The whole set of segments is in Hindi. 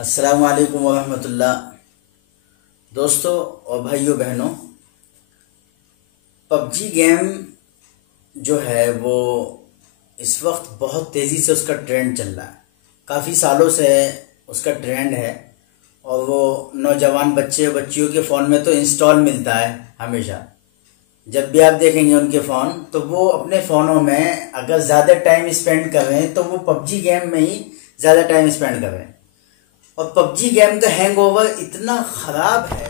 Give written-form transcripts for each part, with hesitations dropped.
अस्सलाम वालेकुम वरहमतुल्लाह। दोस्तों और भाइयों बहनों, पबजी गेम जो है वो इस वक्त बहुत तेज़ी से उसका ट्रेंड चल रहा है। काफ़ी सालों से उसका ट्रेंड है और वो नौजवान बच्चे बच्चियों के फ़ोन में तो इंस्टॉल मिलता है हमेशा। जब भी आप देखेंगे उनके फ़ोन तो वो अपने फ़ोनों में अगर ज़्यादा टाइम स्पेंड कर रहे हैं तो वो पबजी गेम में ही ज़्यादा टाइम स्पेंड कर रहे हैं। और पबजी गेम का हैंगओवर इतना खराब है।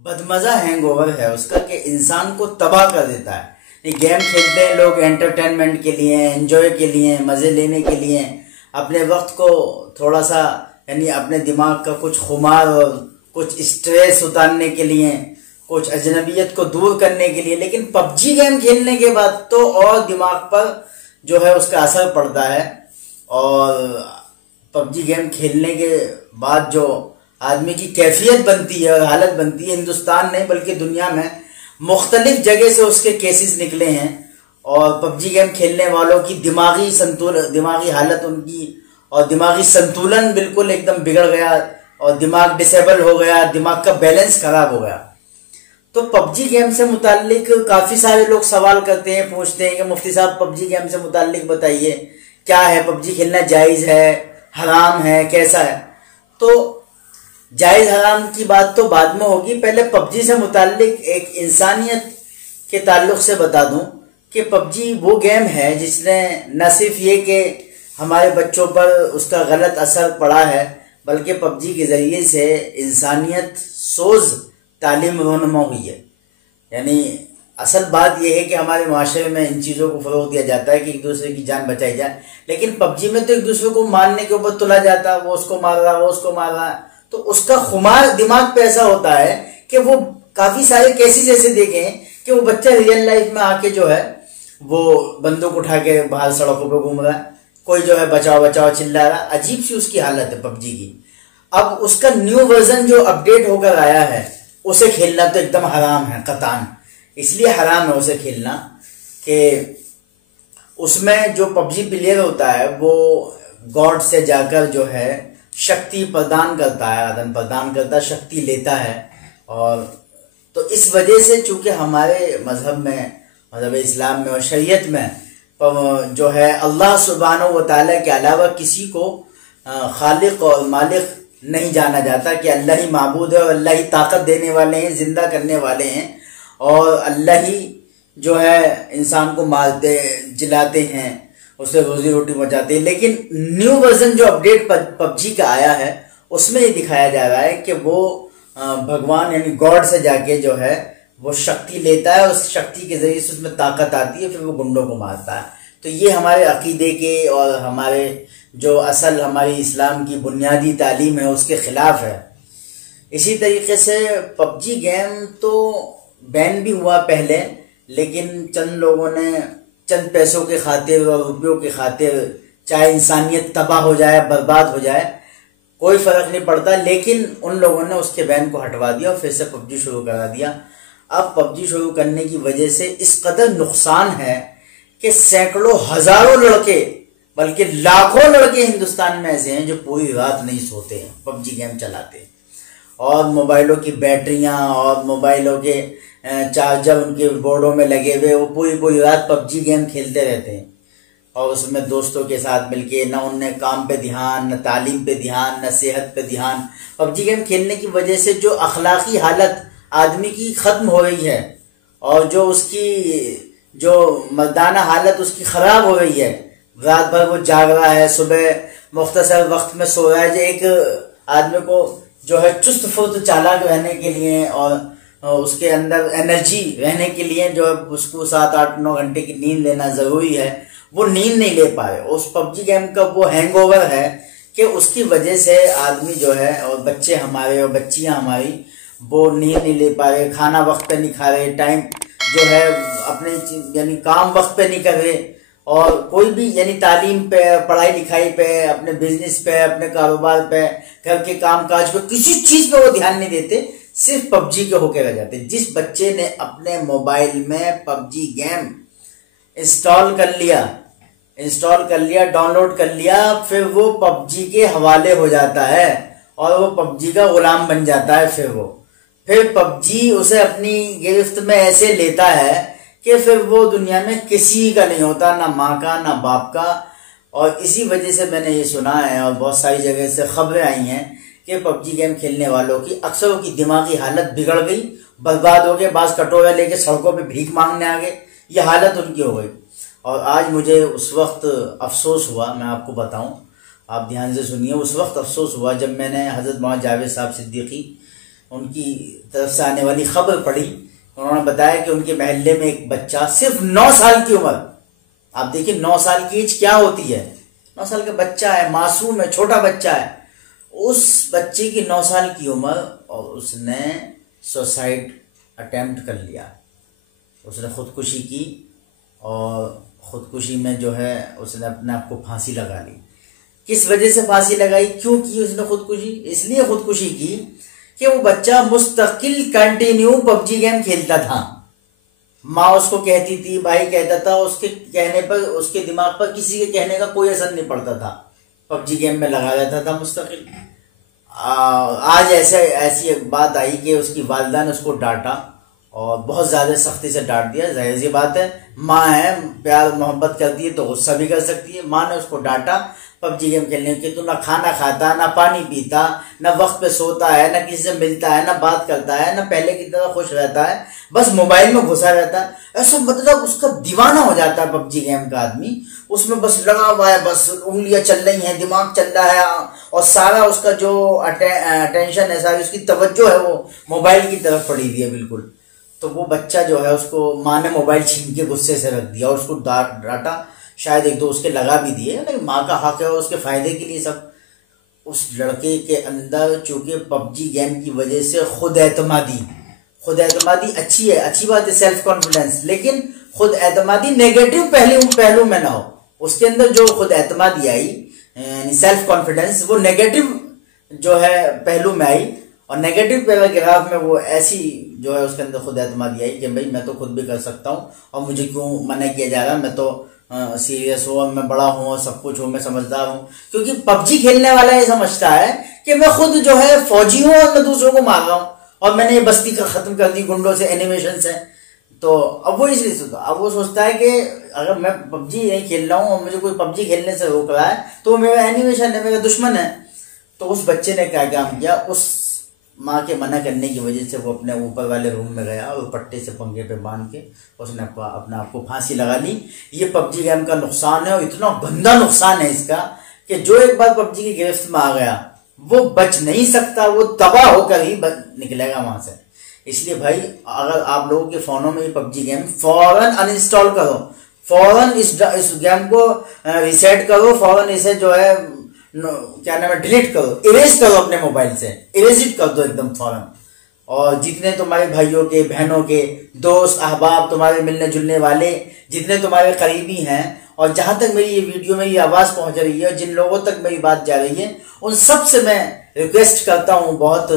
बदमजा हैंगओवर है उसका कि इंसान को तबाह कर देता है। ये गेम खेलते हैं लोग एंटरटेनमेंट के लिए, एंजॉय के लिए, मज़े लेने के लिए, अपने वक्त को थोड़ा सा यानी अपने दिमाग का कुछ खुमार और कुछ स्ट्रेस उतारने के लिए, कुछ अजनबियत को दूर करने के लिए। लेकिन पबजी गेम खेलने के बाद तो और दिमाग पर जो है उसका असर पड़ता है। और पबजी गेम खेलने के बाद जो आदमी की कैफियत बनती है और हालत बनती है, हिंदुस्तान नहीं बल्कि दुनिया में मुख्तलिफ जगह से उसके केसेस निकले हैं। और पबजी गेम खेलने वालों की दिमागी हालत उनकी और दिमागी संतुलन बिल्कुल एकदम बिगड़ गया और दिमाग डिसेबल हो गया, दिमाग का बैलेंस खराब हो गया। तो पबजी गेम से मुताल्लिक काफ़ी सारे लोग सवाल करते हैं, पूछते हैं कि मुफ्ती साहब पबजी गेम से मुताल्लिक बताइए, क्या है पबजी खेलना जायज़ है, हराम है, कैसा है? तो जायज़ हराम की बात तो बाद में होगी। पहले पबजी से मुताल्लिक एक इंसानियत के ताल्लुक से बता दूं कि पबजी वो गेम है जिसने न सिर्फ ये कि हमारे बच्चों पर उसका गलत असर पड़ा है, बल्कि पबजी के ज़रिए से इंसानियत सोज तालीम रोनमा हुई है। यानी असल बात यह है कि हमारे माशरे में इन चीज़ों को फ़रोग़ दिया जाता है कि एक दूसरे की जान बचाई जाए, लेकिन पबजी में तो एक दूसरे को मारने के ऊपर तुला जाता है, वो उसको मार रहा है, वो उसको मार रहा है। तो उसका खुमार दिमाग पे ऐसा होता है कि वो काफ़ी सारे केसेस ऐसे देखे हैं कि वो बच्चा रियल लाइफ में आके जो है वो बंदूक उठा के बाहर सड़कों पे घूम रहा है, कोई जो है बचाओ बचाओ चिल्ला रहा है। अजीब सी उसकी हालत है पबजी की। अब उसका न्यू वर्जन जो अपडेट होकर आया है उसे खेलना तो एकदम हराम है, कतान। इसलिए हराम है उसे खेलना कि उसमें जो पबजी प्लेयर होता है वो गॉड से जाकर जो है शक्ति प्रदान करता है, आदान प्रदान करता है, शक्ति लेता है। और तो इस वजह से चूंकि हमारे मज़हब में, मज़हब इस्लाम में और शरीयत में जो है अल्लाह सुब्हानहू व तआला के अलावा किसी को खालिक और मालिक नहीं जाना जाता कि अल्लाह ही माबूद है और अल्लाह ही ताकत देने वाले हैं, ज़िंदा करने वाले हैं, और अल्लाह ही जो है इंसान को मारते जिलाते हैं, उसे रोजी रोटी पहुँचाते हैं। लेकिन न्यू वर्जन जो अपडेट पबजी का आया है उसमें ये दिखाया जा रहा है कि वो भगवान यानी गॉड से जाके जो है वो शक्ति लेता है, उस शक्ति के जरिए से उसमें ताकत आती है, फिर वो गुंडों को मारता है। तो ये हमारे अकीदे के और हमारे जो असल हमारी इस्लाम की बुनियादी तालीम है उसके ख़िलाफ़ है। इसी तरीके से पबजी गेम तो बैन भी हुआ पहले, लेकिन चंद लोगों ने चंद पैसों के खातिर और रुपयों के खातिर, चाहे इंसानियत तबाह हो जाए, बर्बाद हो जाए, कोई फ़र्क नहीं पड़ता, लेकिन उन लोगों ने उसके बैन को हटवा दिया और फिर से पबजी शुरू करा दिया। अब पबजी शुरू करने की वजह से इस कदर नुकसान है कि सैकड़ों हज़ारों लड़के बल्कि लाखों लड़के हिंदुस्तान में ऐसे हैं जो पूरी रात नहीं सोते हैं, पबजी गेम चलाते हैं। और मोबाइलों की बैटरियां और मोबाइलों के चार्जर उनके बोर्डों में लगे हुए, वो पूरी रात पबजी गेम खेलते रहते हैं। और उसमें दोस्तों के साथ मिलके न उनने काम पे ध्यान, न तालीम पे ध्यान, न सेहत पे ध्यान। पबजी गेम खेलने की वजह से जो अखलाकी हालत आदमी की ख़त्म हो रही है और जो उसकी जो मर्दाना हालत उसकी ख़राब हो रही है, रात भर वो जाग रहा है, सुबह मुख्तसर वक्त में सो रहा है। जो एक आदमी को जो है चुस्त फुर्त चालाक रहने के लिए और उसके अंदर एनर्जी रहने के लिए जो है उसको 7, 8, 9 घंटे की नींद लेना ज़रूरी है, वो नींद नहीं ले पाए। उस पबजी गेम का वो हैंगओवर है कि उसकी वजह से आदमी जो है और बच्चे हमारे और बच्चियां हमारी वो नींद नहीं ले पा रहे, खाना वक्त पे नहीं खा रहे, टाइम जो है अपने यानी काम वक्त पे नहीं कर रहे, और कोई भी यानी तालीम पे, पढ़ाई लिखाई पे, अपने बिजनेस पे, अपने कारोबार पे, घर के काम काज पे, किसी चीज़ पे वो ध्यान नहीं देते सिर्फ पबजी के होके रह जाते हैं। जिस बच्चे ने अपने मोबाइल में पबजी गेम इंस्टॉल कर लिया, डाउनलोड कर लिया, फिर वो पबजी के हवाले हो जाता है और वो पबजी का गुलाम बन जाता है। फिर पबजी उसे अपनी गिरफ्त में ऐसे लेता है कि फिर वो दुनिया में किसी का नहीं होता, ना माँ का ना बाप का। और इसी वजह से मैंने ये सुना है और बहुत सारी जगह से खबरें आई हैं कि पबजी गेम खेलने वालों की अक्सरों की दिमागी हालत बिगड़ गई, बर्बाद हो गए, बाज कटोरा लेके सड़कों पे भीख मांगने आ गए, ये हालत उनकी हो गई। और आज मुझे उस वक्त अफसोस हुआ, मैं आपको बताऊं, आप ध्यान से सुनिए। उस वक्त अफसोस हुआ जब मैंने हज़रत मौलाना जावेद साहब सिद्दीकी उनकी तरफ से आने वाली खबर पढ़ी। उन्होंने बताया कि उनके महल्ले में एक बच्चा, सिर्फ 9 साल की उम्र, आप देखिए 9 साल की एज क्या होती है, 9 साल का बच्चा है, मासूम है, छोटा बच्चा है। उस बच्चे की 9 साल की उम्र और उसने सुसाइड अटेम्प्ट कर लिया, उसने खुदकुशी की और खुदकुशी में जो है उसने अपने आप को फांसी लगा ली। किस वजह से फांसी लगाई, क्यों की उसने खुदकुशी? इसलिए खुदकुशी की कि वो बच्चा मुस्तकिल कंटिन्यू पबजी गेम खेलता था। माँ उसको कहती थी, भाई कहता था, उसके कहने पर उसके दिमाग पर किसी के कहने का कोई असर नहीं पड़ता था, पबजी गेम में लगा रहता था मुस्तकिल। आज ऐसी एक बात आई कि उसकी वालिदा ने उसको डांटा और बहुत ज़्यादा सख्ती से डांट दिया। जाहिर सी बात है, माँ है, प्यार मोहब्बत करती है तो गुस्सा भी कर सकती है। माँ ने उसको डांटा पबजी गेम खेलने के, तू ना खाना खाता, ना पानी पीता, ना वक्त पे सोता है, ना किसी से मिलता है, ना बात करता है, ना पहले की तरह खुश रहता है, बस मोबाइल में घुसा रहता है। ऐसा मतलब उसका दीवाना हो जाता है पबजी गेम का आदमी, उसमें बस लगा हुआ है, बस उंगलियां चल रही हैं, दिमाग चल रहा है और सारा उसका जो अटेंशन है, सारी उसकी तवज्जो है वो मोबाइल की तरफ पड़ी हुई है बिल्कुल। तो वो बच्चा जो है, उसको माँ ने मोबाइल छीन के गुस्से से रख दिया और उसको डांटा, शायद एक दो उसके लगा भी दिए, लेकिन माँ का हक है और उसके फायदे के लिए सब। उस लड़के के अंदर चूंकि पबजी गेम की वजह से खुद एतमादी अच्छी है, अच्छी बात है, सेल्फ कॉन्फिडेंस, लेकिन खुद एतमादी नेगेटिव पहलू में ना हो। उसके अंदर जो खुद एतमादी आई, यानी सेल्फ कॉन्फिडेंस, वो नेगेटिव जो है पहलू में आई और नेगेटिव पैराग्राफ में वो ऐसी जो है उसके अंदर खुद एतमादी आई कि भाई मैं तो खुद भी कर सकता हूँ और मुझे क्यों मना किया जा रहा है, मैं तो सीरियस हूँ, मैं बड़ा हूँ और सब कुछ हूँ, मैं समझदार हूँ। क्योंकि पबजी खेलने वाला ये समझता है कि मैं खुद जो है फौजी हूँ और मैं दूसरों को मार रहा हूँ और मैंने ये बस्ती का खत्म कर दी गुंडों से, एनिमेशन से। तो अब वो इसलिए सोचता, अब वो सोचता है कि अगर मैं पबजी नहीं खेल रहा हूँ और मुझे कोई पबजी खेलने से रोक रहा है तो मेरा एनिमेशन है, मेरा दुश्मन है। तो उस बच्चे ने क्या काम किया, उस माँ के मना करने की वजह से वो अपने ऊपर वाले रूम में गया और पट्टे से पंखे पे बांध के उसने अपने आप को फांसी लगा ली। ये पबजी गेम का नुकसान है और इतना गंदा नुकसान है इसका कि जो एक बार पबजी की गिरफ्त में आ गया वो बच नहीं सकता, वो तबाह होकर ही निकलेगा वहां से। इसलिए भाई, अगर आप लोगों के फोनों में ये पबजी गेम, फौरन अनइंस्टॉल करो, फौरन इस गेम को रिसेट करो, फौरन इसे जो है क्या नाम है, डिलीट करो, इरेज करो अपने मोबाइल से, इरेज इट कर दो एकदम फौरन। और जितने तुम्हारे भाइयों के, बहनों के, दोस्त अहबाब, तुम्हारे मिलने जुलने वाले, जितने तुम्हारे करीबी हैं, और जहां तक मेरी ये वीडियो में ये आवाज पहुंच रही है, जिन लोगों तक मेरी बात जा रही है, उन सब से मैं रिक्वेस्ट करता हूं बहुत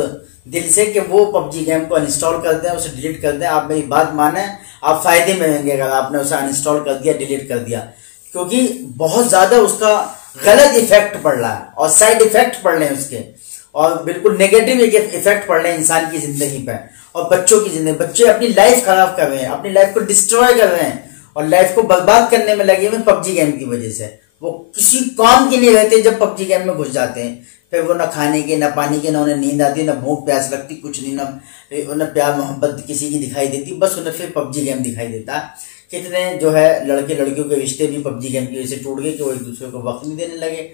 दिल से कि वो पबजी गेम को अनइंस्टॉल कर दें, उसे डिलीट कर दें। आप मेरी बात माने, आप फायदे में रहेंगे अगर आपने उसे अनइंस्टॉल कर दिया, डिलीट कर दिया, क्योंकि बहुत ज्यादा उसका गलत इफेक्ट पड़ रहा है और साइड इफेक्ट पड़ रहे हैं उसके, और बिल्कुल नेगेटिव इफेक्ट पड़ रहे हैं इंसान की जिंदगी पे और बच्चों की जिंदगी। बच्चे अपनी लाइफ खराब कर रहे हैं, अपनी लाइफ को डिस्ट्रॉय कर रहे हैं और लाइफ को बर्बाद करने में लगे हुए पबजी गेम की वजह से। वो किसी काम के नहीं रहते जब पबजी गेम में घुस जाते हैं, फिर वो ना खाने के, ना पानी के, ना उन्हें नींद आती, ना भूख प्यास लगती, कुछ नहीं, ना उन्हें प्यार मोहब्बत किसी की दिखाई देती, बस उन्हें फिर पबजी गेम दिखाई देता। कितने जो है लड़के लड़कियों के रिश्ते भी पबजी गेम की वजह से टूट गए कि वो एक दूसरे को वक्त नहीं देने लगे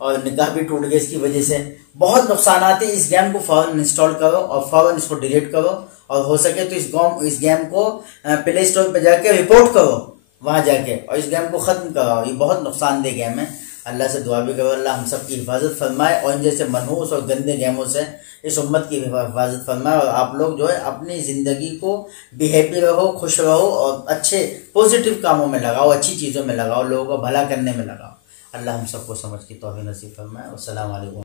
और निकाह भी टूट गए इसकी वजह से। बहुत नुकसान आते हैं। इस गेम को फौरन इंस्टॉल करो और फौरन इसको डिलीट करो, और हो सके तो इस गेम को प्ले स्टोर पर जाके रिपोर्ट करो वहां जाके, और इस गेम को खत्म कराओ। ये बहुत नुकसानदेह गेम है। अल्लाह से दुआ भी करो अल्लाह हम सब की हिफाजत फरमाए और इन जैसे मनहूस और गंदे गेमों से इस उम्मत की हिफाजत फरमाए। और आप लोग जो है अपनी ज़िंदगी को भी हैप्पी रहो, खुश रहो और अच्छे पॉजिटिव कामों में लगाओ, अच्छी चीज़ों में लगाओ, लोगों को भला करने में लगाओ। अल्लाह हम सबको समझ की तौफीक नसीब फरमाए। अस्सलाम वालेकुम।